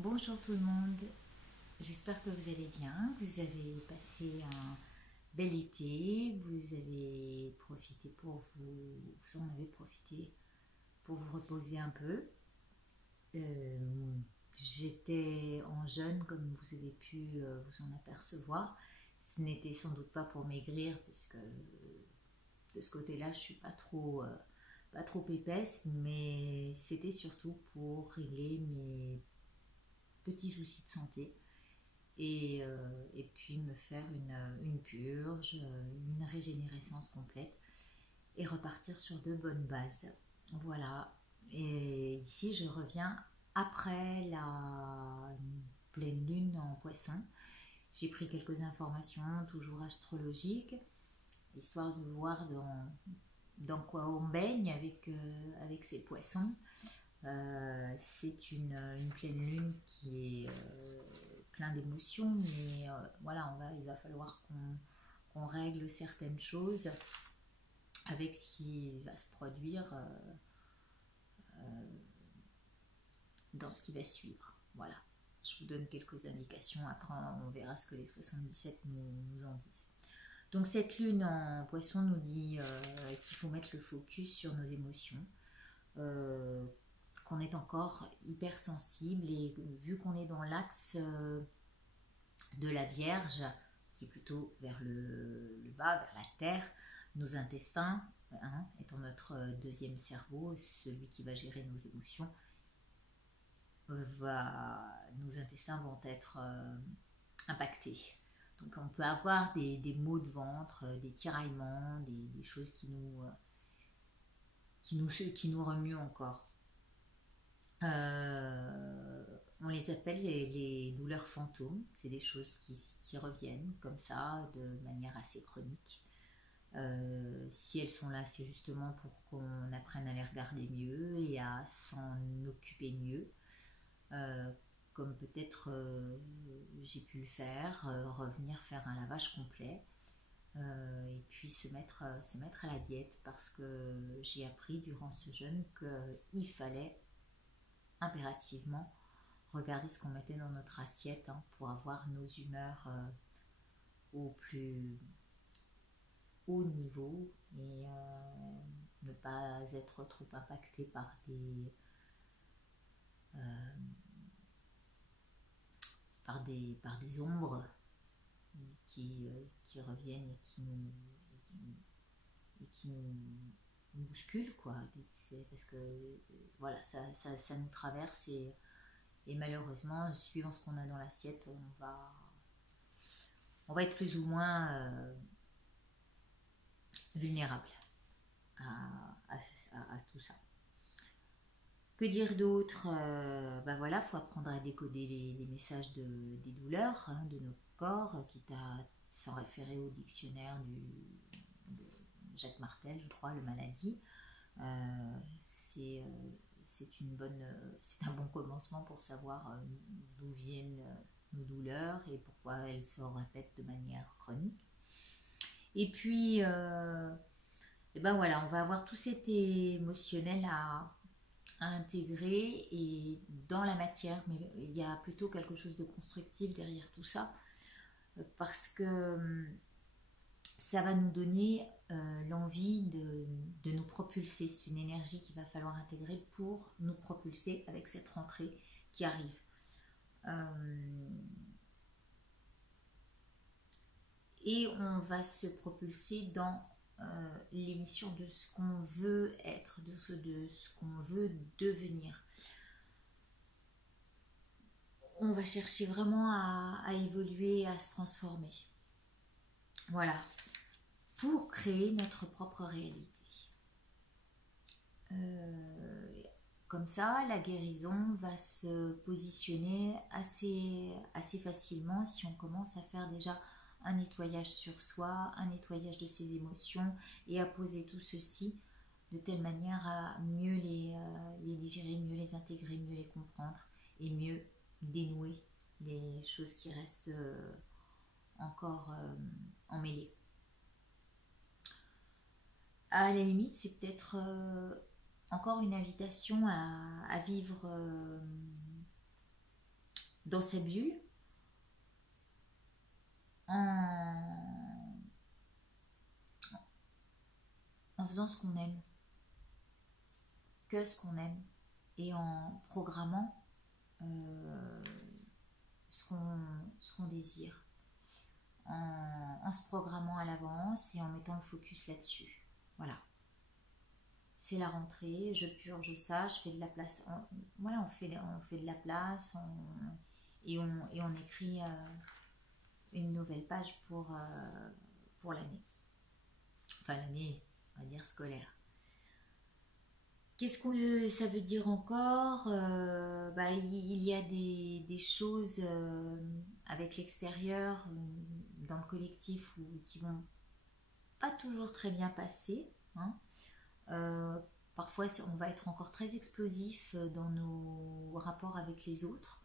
Bonjour tout le monde, j'espère que vous allez bien, que vous avez passé un bel été, vous avez profité vous en avez profité pour vous reposer un peu. Euh, J'étais en jeûne comme vous avez pu vous en apercevoir. Ce n'était sans doute pas pour maigrir puisque de ce côté-là je suis pas trop épaisse, mais c'était surtout pour régler mes petits soucis de santé et puis me faire une purge, une régénérescence complète et repartir sur de bonnes bases. Voilà. Et ici, je reviens après la pleine lune en poisson. J'ai pris quelques informations, toujours astrologiques, histoire de voir dans quoi on baigne avec ces poissons. C'est une pleine lune qui est plein d'émotions, mais voilà, il va falloir qu'on règle certaines choses avec ce qui va se produire dans ce qui va suivre. Voilà, je vous donne quelques indications, après on verra ce que les 77 nous en disent. Donc cette lune en poisson nous dit qu'il faut mettre le focus sur nos émotions, euh, qu'on est encore hypersensible et vu qu'on est dans l'axe de la Vierge, qui est plutôt vers le bas, vers la terre, nos intestins, étant notre deuxième cerveau, celui qui va gérer nos émotions, nos intestins vont être impactés. Donc on peut avoir des maux de ventre, des tiraillements, des choses qui nous remuent encore. On les appelle les douleurs fantômes. C'est des choses qui reviennent comme ça, de manière assez chronique. Si elles sont là, c'est justement pour qu'on apprenne à les regarder mieux et à s'en occuper mieux. Comme peut-être j'ai pu le faire, revenir faire un lavage complet. Et puis se mettre à la diète parce que j'ai appris durant ce jeûne qu'il fallait impérativement regarder ce qu'on mettait dans notre assiette pour avoir nos humeurs au plus haut niveau et ne pas être trop impacté euh, par des ombres qui reviennent et qui nous bousculent, quoi. C'est parce que voilà, ça nous traverse et malheureusement, suivant ce qu'on a dans l'assiette, on va être plus ou moins vulnérable à tout ça. Que dire d'autre? Ben voilà, faut apprendre à décoder les messages des douleurs de notre corps, quitte à s'en référer au dictionnaire de Jacques Martel, je crois, le maladie. Euh, c'est c'est un bon commencement pour savoir d'où viennent nos douleurs et pourquoi elles se répètent de manière chronique. Et puis, et ben voilà, on va avoir tout cet émotionnel à intégrer et dans la matière, mais il y a plutôt quelque chose de constructif derrière tout ça, parce que ça va nous donner l'envie de nous propulser. C'est une énergie qu'il va falloir intégrer pour nous propulser avec cette rentrée qui arrive. Et on va se propulser dans l'émission de ce qu'on veut être, de ce qu'on veut devenir. On va chercher vraiment à évoluer, à se transformer. Voilà, pour créer notre propre réalité. Comme ça, la guérison va se positionner assez facilement si on commence à faire déjà un nettoyage sur soi, un nettoyage de ses émotions et à poser tout ceci de telle manière à mieux les digérer, mieux les intégrer, mieux les comprendre et mieux dénouer les choses qui restent encore emmêlées. À la limite, c'est peut-être encore une invitation à vivre dans sa bulle, en, en faisant ce qu'on aime, que ce qu'on aime, et en programmant ce qu'on désire, en se programmant à l'avance et en mettant le focus là-dessus. Voilà. C'est la rentrée, je purge ça, je fais de la place. Voilà, on fait de la place et on écrit une nouvelle page pour l'année. Enfin, l'année, on va dire scolaire. Qu'est-ce que ça veut dire encore? Il y a des choses avec l'extérieur, dans le collectif, qui vont pas toujours très bien passer. Hein. Parfois, on va être encore très explosif dans nos rapports avec les autres.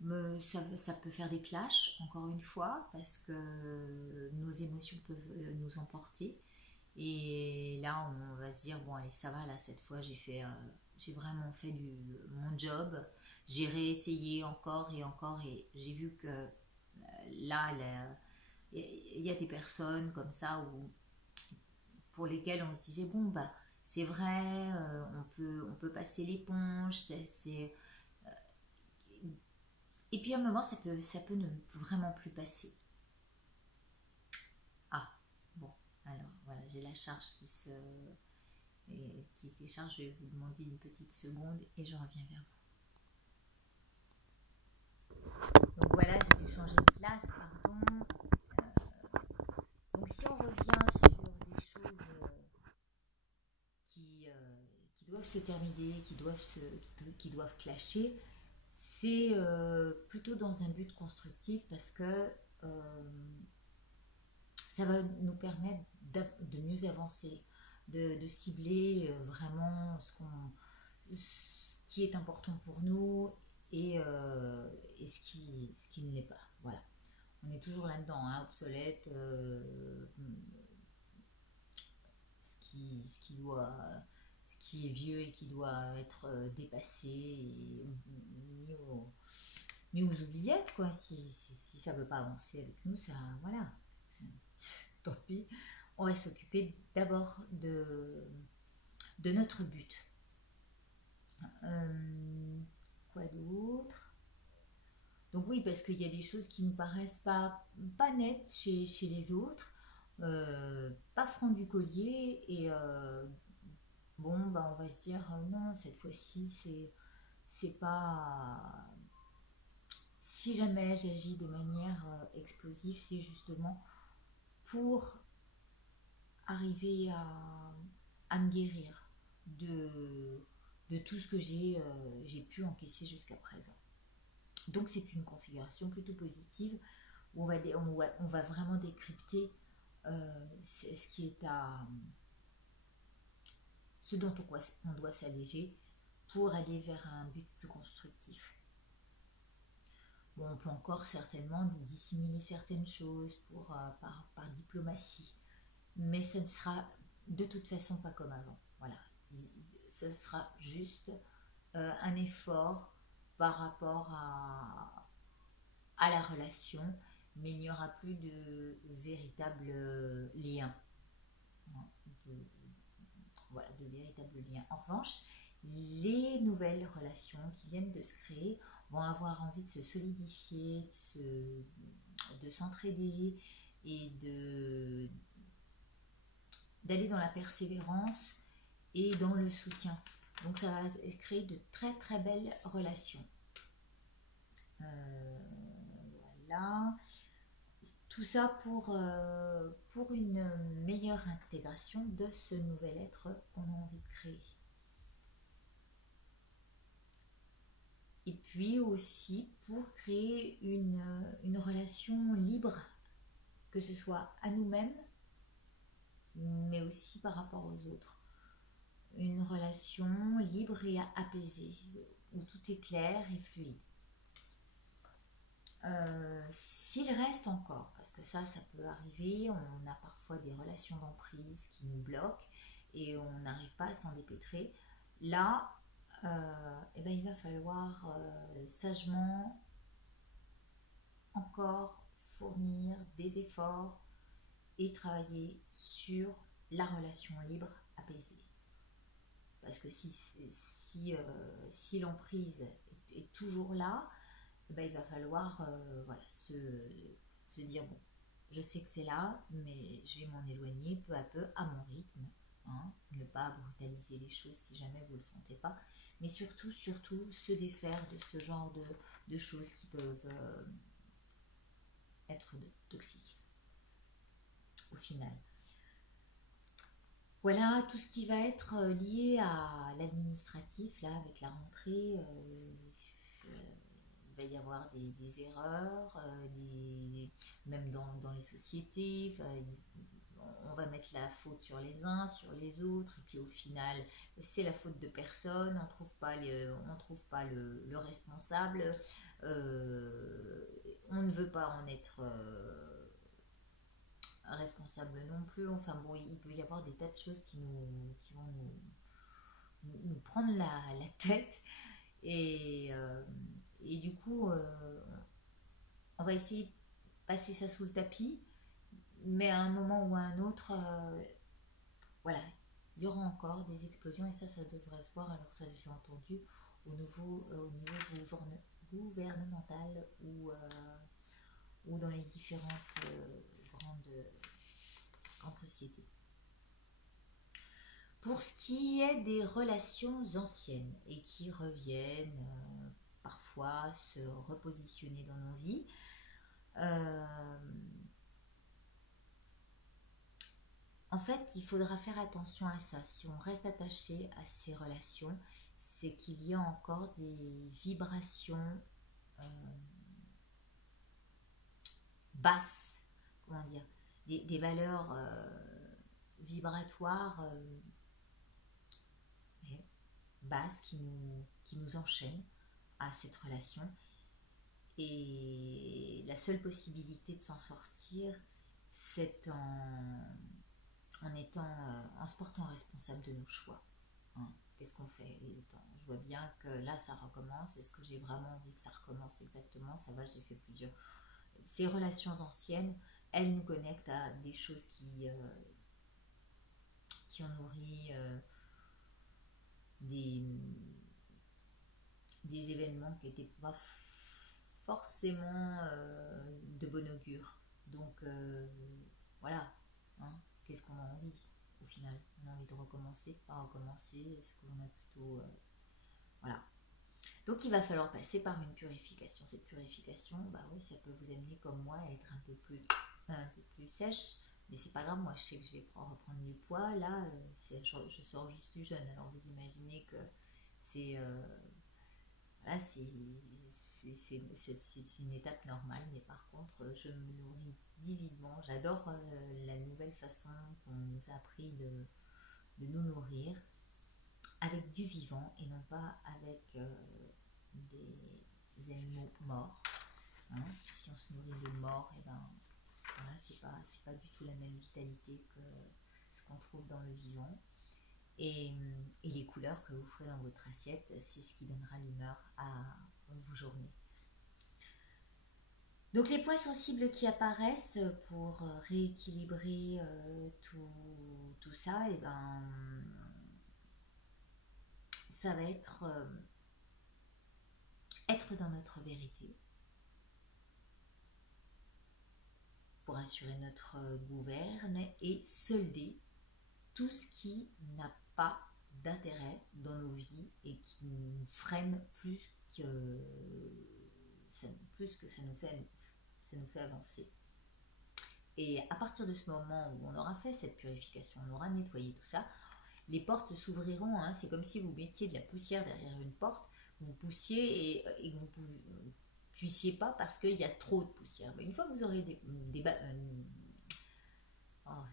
Mais ça peut faire des clashs, encore une fois, parce que nos émotions peuvent nous emporter. Et là, on va se dire, bon, allez, ça va, là, cette fois, j'ai vraiment fait mon job. J'ai réessayé encore et encore, et j'ai vu que là, il y a des personnes comme ça pour lesquelles on se disait, bon, bah, c'est vrai, on peut passer l'éponge, et puis à un moment, ça peut ne vraiment plus passer. Ah, bon, alors voilà, j'ai la charge qui se décharge. Je vais vous demander une petite seconde et je reviens vers vous. Donc voilà, j'ai dû changer de place, pardon. Donc si on revient sur des choses qui doivent se terminer, qui doivent clasher, c'est plutôt dans un but constructif, parce que ça va nous permettre de mieux avancer, de cibler vraiment ce qui est important pour nous, et ce qui ne l'est pas. Voilà. On est toujours là-dedans, hein, obsolète, ce qui est vieux et qui doit être dépassé et mis aux oubliettes, quoi. Si ça veut pas avancer avec nous, ça, voilà, tant pis. On va s'occuper d'abord de notre but. Quoi d'autre? Donc oui, parce qu'il y a des choses qui nous paraissent pas nettes chez les autres, pas franc du collier, et bon, bah on va se dire, non, cette fois-ci, c'est pas... Si jamais j'agis de manière explosive, c'est justement pour arriver à me guérir de tout ce que j'ai pu encaisser jusqu'à présent. Donc c'est une configuration plutôt positive où on va vraiment décrypter ce qui est ce dont on doit s'alléger pour aller vers un but plus constructif. Bon, on peut encore certainement dissimuler certaines choses par diplomatie, mais ce ne sera de toute façon pas comme avant. Voilà, ce sera juste un effort par rapport à la relation, mais il n'y aura plus de véritable lien. De véritable lien. En revanche, les nouvelles relations qui viennent de se créer vont avoir envie de se solidifier, de s'entraider et d'aller dans la persévérance et dans le soutien. Donc ça va créer de très très belles relations. Voilà. Tout ça pour une meilleure intégration de ce nouvel être qu'on a envie de créer. Et puis aussi pour créer une relation libre, que ce soit à nous-mêmes, mais aussi par rapport aux autres. Une relation libre et apaisée, où tout est clair et fluide. S'il reste encore, parce que ça peut arriver, on a parfois des relations d'emprise qui nous bloquent et on n'arrive pas à s'en dépêtrer, là il va falloir sagement encore fournir des efforts et travailler sur la relation libre apaisée. Parce que si l'emprise est toujours là, ben, il va falloir voilà, se dire, bon, je sais que c'est là, mais je vais m'en éloigner peu à peu à mon rythme. Hein, ne pas brutaliser les choses si jamais vous ne le sentez pas. Mais surtout, se défaire de ce genre de choses qui peuvent être toxiques au final. Voilà tout ce qui va être lié à l'administratif, là, avec la rentrée. Il va y avoir des erreurs, même dans les sociétés. On va mettre la faute sur les uns, sur les autres, et puis au final, c'est la faute de personne. On ne trouve pas le responsable. On ne veut pas en être responsable non plus. Enfin bon, il peut y avoir des tas de choses qui vont nous prendre la tête. Et du coup, on va essayer de passer ça sous le tapis, mais à un moment ou à un autre, voilà, il y aura encore des explosions, et ça devrait se voir. Alors ça, je l'ai entendu au niveau gouvernemental ou dans les différentes grandes sociétés. Pour ce qui est des relations anciennes et qui reviennent parfois se repositionner dans nos vies, en fait, il faudra faire attention à ça. Si on reste attaché à ces relations, c'est qu'il y a encore des vibrations basses, comment dire, des valeurs vibratoires basses qui nous enchaînent à cette relation. Et la seule possibilité de s'en sortir, c'est en se portant responsable de nos choix. Hein. Qu'est-ce qu'on fait? Je vois bien que là, ça recommence. Est-ce que j'ai vraiment envie que ça recommence exactement? Ça va, j'ai fait plusieurs. Ces relations anciennes, elles nous connectent à des choses qui ont nourri des événements qui n'étaient pas forcément de bon augure. Donc voilà, hein, qu'est-ce qu'on a envie au final? On a envie de recommencer, de pas recommencer? Est-ce qu'on a plutôt voilà. Donc il va falloir passer par une purification. Cette purification, bah oui, ça peut vous amener comme moi à être un peu plus sèche. Mais c'est pas grave, moi je sais que je vais reprendre du poids. Là, je sors juste du jeûne. Alors vous imaginez que c'est là, c'est une étape normale. Mais par contre, je me nourris divinement. J'adore la nouvelle façon qu'on nous a appris de nous nourrir avec du vivant et non pas avec des animaux morts. Hein. Si on se nourrit de morts, et ben voilà, c'est pas du tout la même vitalité que ce qu'on trouve dans le vivant. Et les couleurs que vous ferez dans votre assiette, c'est ce qui donnera l'humeur à vos journées. Donc les points sensibles qui apparaissent pour rééquilibrer tout ça, et ben ça va être dans notre vérité pour assurer notre gouverne et solder tout ce qui n'a pas d'intérêt dans nos vies et qui nous freine plus que ça nous fait avancer. Et à partir de ce moment où on aura fait cette purification, on aura nettoyé tout ça, les portes s'ouvriront. Hein. C'est comme si vous mettiez de la poussière derrière une porte, vous poussiez et que vous puissiez pas parce qu'il y a trop de poussière. Mais une fois que vous aurez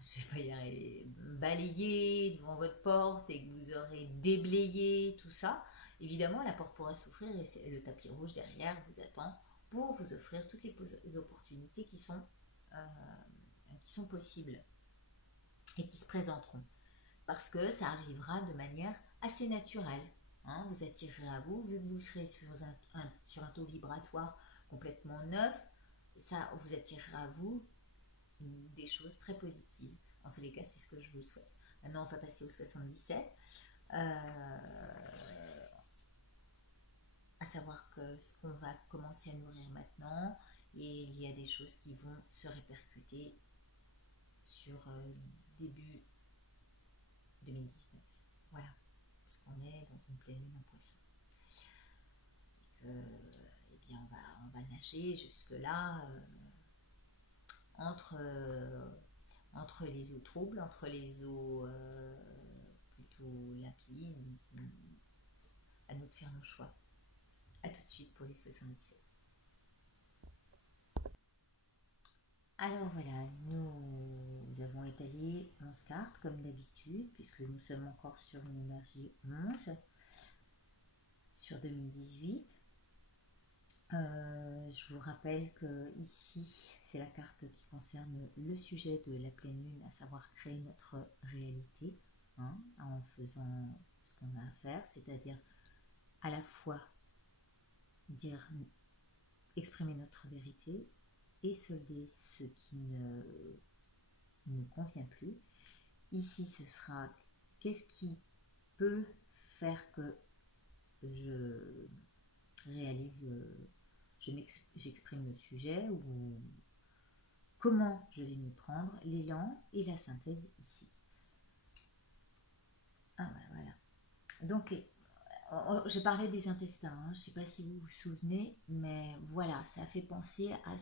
je vais pas y arriver, balayé devant votre porte et que vous aurez déblayé tout ça, évidemment la porte pourra s'ouvrir et le tapis rouge derrière vous attend pour vous offrir toutes les opportunités qui sont possibles et qui se présenteront. Parce que ça arrivera de manière assez naturelle. Hein, vous attirerez à vous, vu que vous serez sur un taux vibratoire complètement neuf, ça vous attirera à vous des choses très positives. En tous les cas, c'est ce que je vous souhaite. Maintenant, on va passer au 77. À savoir que ce qu'on va commencer à nourrir maintenant, et il y a des choses qui vont se répercuter sur début 2019. Voilà, parce qu'on est dans une pleine lune en poisson. Eh bien, on va nager jusque-là entre les eaux troubles, entre les eaux plutôt limpides. À nous de faire nos choix. A tout de suite pour les 77. Alors voilà, nous avons étalé 11 cartes comme d'habitude, puisque nous sommes encore sur une énergie 11 sur 2018. Je vous rappelle que ici, c'est la carte qui concerne le sujet de la pleine lune, à savoir créer notre réalité, hein, en faisant ce qu'on a à faire, c'est-à-dire à la fois exprimer notre vérité et solder ce qui ne nous convient plus. Ici, ce sera qu'est-ce qui peut faire que je réalise, j'exprime le sujet, ou comment je vais m'y prendre, l'élan et la synthèse ici. Ah ben voilà. Donc, je parlais des intestins, hein. Je ne sais pas si vous vous souvenez, mais voilà, ça fait penser à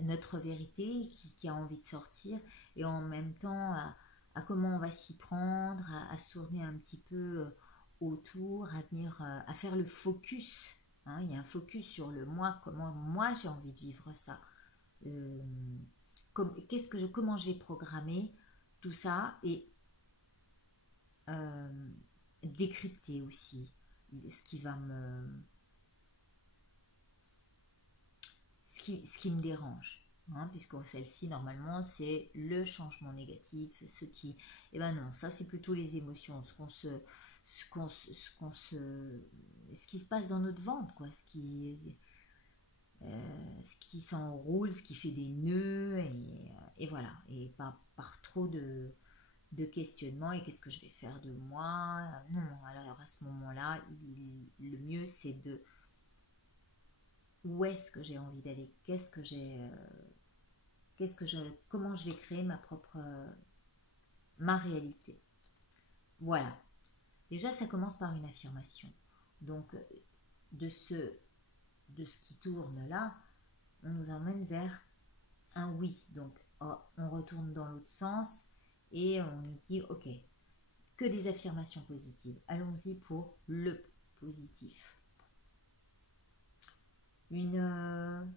notre vérité qui a envie de sortir, et en même temps à comment on va s'y prendre, à se tourner un petit peu autour, à faire le focus. Hein. Il y a un focus sur le moi, comment moi j'ai envie de vivre ça. Comment je vais programmer tout ça, et décrypter aussi ce qui me dérange, hein, puisque celle-ci normalement c'est le changement négatif, et ben non, ça c'est plutôt les émotions, ce qui se passe dans notre ventre, quoi, ce qui s'enroule, ce qui fait des nœuds, et voilà, et par trop de questionnement, et qu'est-ce que je vais faire de moi. Non, alors à ce moment-là, le mieux c'est où est-ce que j'ai envie d'aller, comment je vais créer ma réalité. Voilà. Déjà, ça commence par une affirmation. Donc, de ce qui tourne là, on nous emmène vers un oui. Donc, on retourne dans l'autre sens et on nous dit, ok, que des affirmations positives. Allons-y pour le positif. Une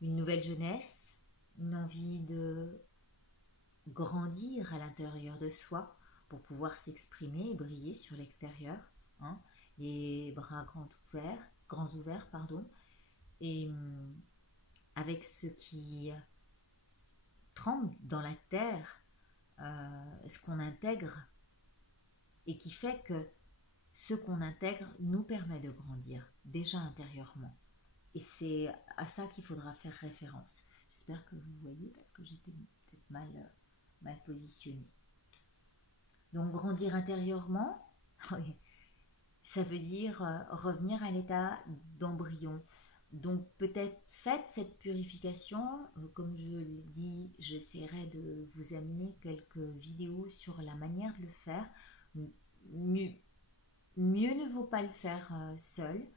nouvelle jeunesse, une envie de grandir à l'intérieur de soi pour pouvoir s'exprimer et briller sur l'extérieur, hein, les bras grands ouverts, et avec ce qui tremble dans la terre, ce qu'on intègre, et qui fait que ce qu'on intègre nous permet de grandir déjà intérieurement. Et c'est à ça qu'il faudra faire référence. J'espère que vous voyez, parce que j'étais peut-être mal positionnée. Donc grandir intérieurement, ça veut dire revenir à l'état d'embryon. Donc peut-être faites cette purification. Comme je l'ai dit, j'essaierai de vous amener quelques vidéos sur la manière de le faire. Mieux ne vaut pas le faire seul.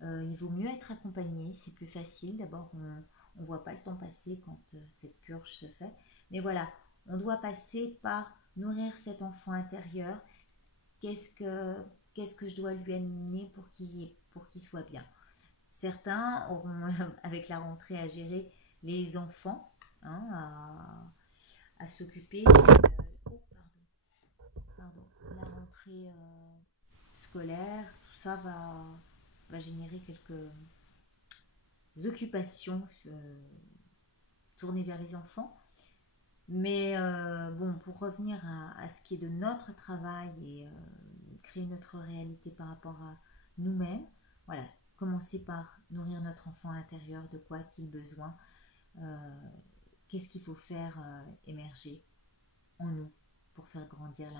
Il vaut mieux être accompagné, c'est plus facile. D'abord, on ne voit pas le temps passer quand cette purge se fait. Mais voilà, on doit passer par nourrir cet enfant intérieur. Qu'est-ce que je dois lui amener pour qu'il soit bien. Certains auront, avec la rentrée, à gérer les enfants, hein, à s'occuper. La rentrée scolaire, tout ça va générer quelques occupations tournées vers les enfants. Mais bon, pour revenir à ce qui est de notre travail, et créer notre réalité par rapport à nous-mêmes, voilà, comme commencer par nourrir notre enfant intérieur. De quoi a-t-il besoin? Qu'est-ce qu'il faut faire émerger en nous pour faire grandir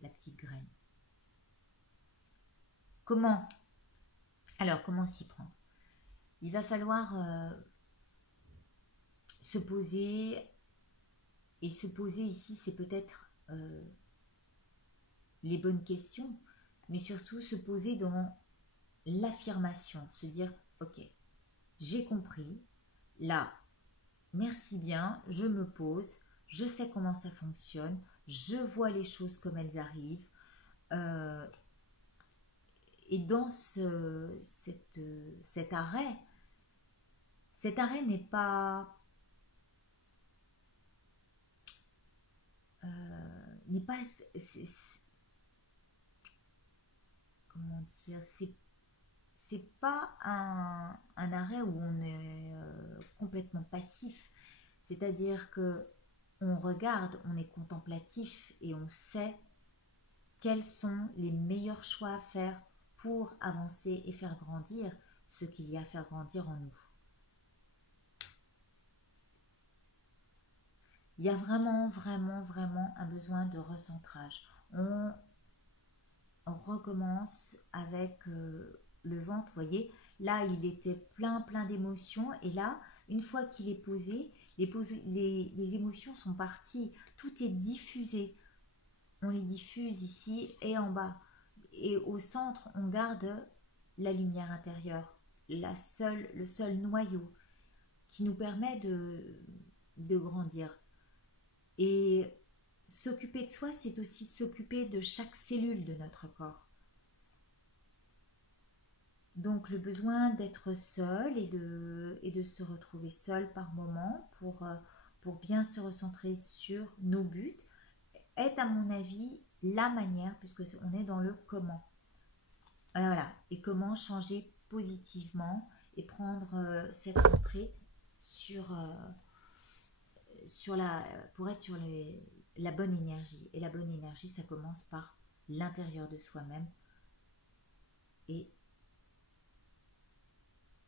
la petite graine? Comment? Alors, comment s'y prendre? Il va falloir se poser, et se poser ici, c'est peut-être les bonnes questions, mais surtout se poser dans l'affirmation, se dire, ok, j'ai compris, là, merci bien, je me pose, je sais comment ça fonctionne, je vois les choses comme elles arrivent, et dans cet arrêt n'est pas comment dire, c'est pas un arrêt où on est complètement passif, c'est-à-dire que on regarde, on est contemplatif et on sait quels sont les meilleurs choix à faire pour avancer et faire grandir ce qu'il y a à faire grandir en nous. Il y a vraiment, vraiment, vraiment un besoin de recentrage. On recommence avec le ventre, vous voyez, là il était plein d'émotions, et là, une fois qu'il est posé, les émotions sont parties, tout est diffusé. On les diffuse ici et en bas. Et au centre, on garde la lumière intérieure, le seul noyau qui nous permet de grandir. Et s'occuper de soi, c'est aussi s'occuper de chaque cellule de notre corps. Donc le besoin d'être seul et de se retrouver seul par moment pour bien se recentrer sur nos buts est à mon avis la manière, puisque on est dans le comment. Voilà, et comment changer positivement et prendre cette entrée pour être sur la bonne énergie. Et la bonne énergie, ça commence par l'intérieur de soi-même et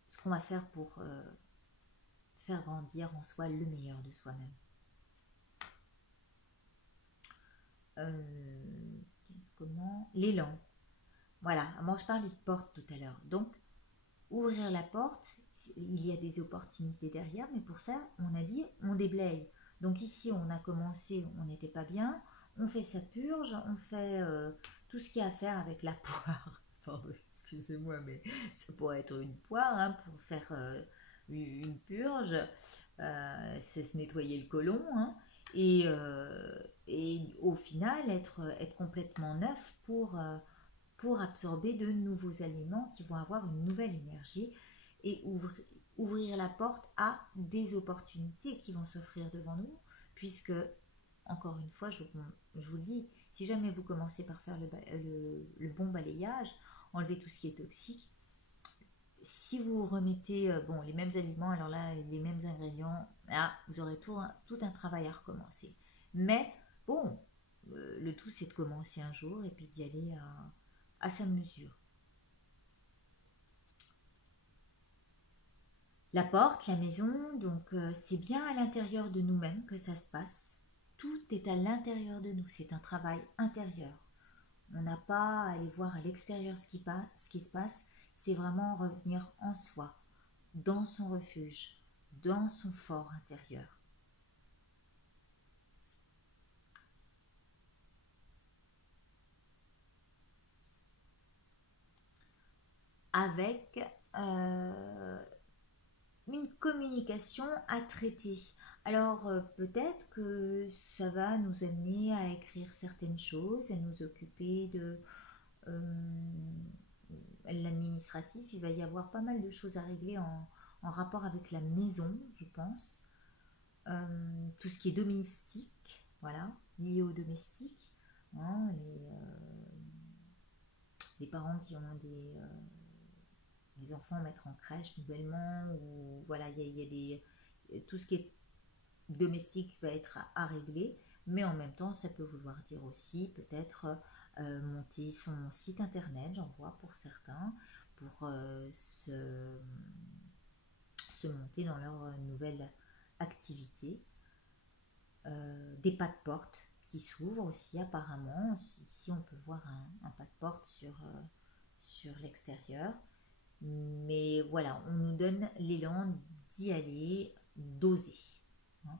ce qu'on va faire pour faire grandir en soi le meilleur de soi-même. Comment? L'élan. Voilà, moi je parlais de porte tout à l'heure. Donc, ouvrir la porte, il y a des opportunités derrière, mais pour ça, on a dit, on déblaye. Donc ici, on a commencé, on n'était pas bien, on fait sa purge, on fait tout ce qu'il y a à faire avec la poire. Pardon, excusez-moi, mais ça pourrait être une poire, hein, pour faire une purge, c'est se nettoyer le côlon, hein, et au final, être complètement neuf pour absorber de nouveaux aliments qui vont avoir une nouvelle énergie et ouvrir la porte à des opportunités qui vont s'offrir devant nous, puisque, encore une fois, je vous le dis, si jamais vous commencez par faire le bon balayage, enlever tout ce qui est toxique, si vous remettez les mêmes aliments, alors là, les mêmes ingrédients, là, vous aurez tout un travail à recommencer. Mais bon, le tout c'est de commencer un jour et puis d'y aller à sa mesure. La porte, la maison, donc c'est bien à l'intérieur de nous-mêmes que ça se passe. Tout est à l'intérieur de nous, c'est un travail intérieur. On n'a pas à aller voir à l'extérieur ce qui se passe, c'est vraiment revenir en soi, dans son refuge, dans son fort intérieur. Avec une communication à traiter. Alors peut-être que ça va nous amener à écrire certaines choses, à nous occuper de l'administratif. Il va y avoir pas mal de choses à régler en rapport avec la maison, je pense. Tout ce qui est domestique, voilà, lié au domestique, hein, les parents qui ont des enfants à mettre en crèche nouvellement, ou voilà, il y a tout ce qui est domestique va être à régler, mais en même temps ça peut vouloir dire aussi peut-être monter son site internet, j'en vois pour certains, pour se monter dans leur nouvelle activité. Des pas de porte qui s'ouvrent aussi apparemment. Ici on peut voir un pas de porte sur l'extérieur. Mais voilà, on nous donne l'élan d'y aller, d'oser. Hein.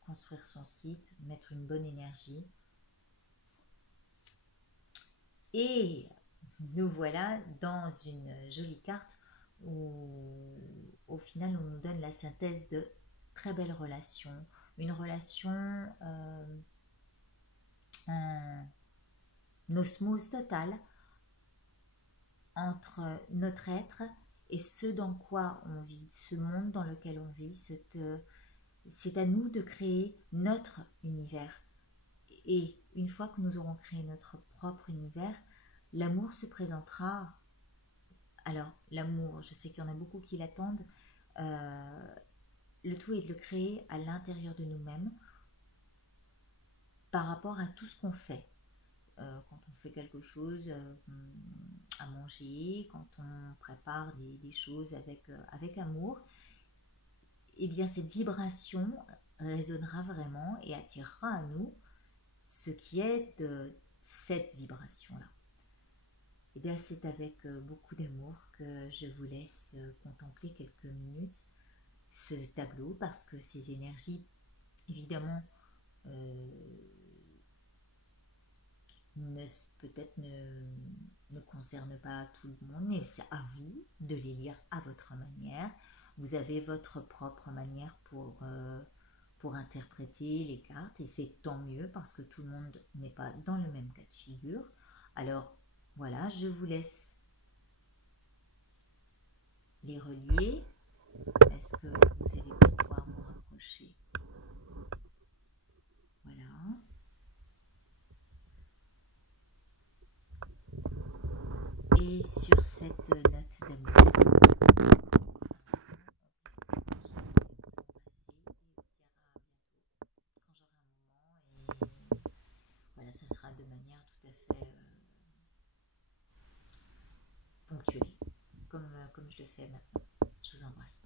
Construire son site, mettre une bonne énergie. Et nous voilà dans une jolie carte où au final on nous donne la synthèse de très belles relations. Une relation en osmose totale entre notre être et ce dans quoi on vit, ce monde dans lequel on vit. C'est à nous de créer notre univers. Et une fois que nous aurons créé notre propre univers, l'amour se présentera. Alors, l'amour, je sais qu'il y en a beaucoup qui l'attendent. Le tout est de le créer à l'intérieur de nous-mêmes par rapport à tout ce qu'on fait. Quand on fait quelque chose à manger, quand on prépare des choses avec amour, eh bien cette vibration résonnera vraiment et attirera à nous ce qui est de cette vibration-là. Eh bien c'est avec beaucoup d'amour que je vous laisse contempler quelques minutes ce tableau, parce que ces énergies, évidemment, peut-être ne concerne pas tout le monde, mais c'est à vous de les lire à votre manière. Vous avez votre propre manière pour interpréter les cartes, et c'est tant mieux parce que tout le monde n'est pas dans le même cas de figure. Alors voilà, je vous laisse les relier. Est-ce que vous allez pouvoir vous rapprocher? Voilà. Et sur cette note d'amour, voilà, ça sera de manière tout à fait ponctuelle, comme je le fais maintenant. Je vous embrasse.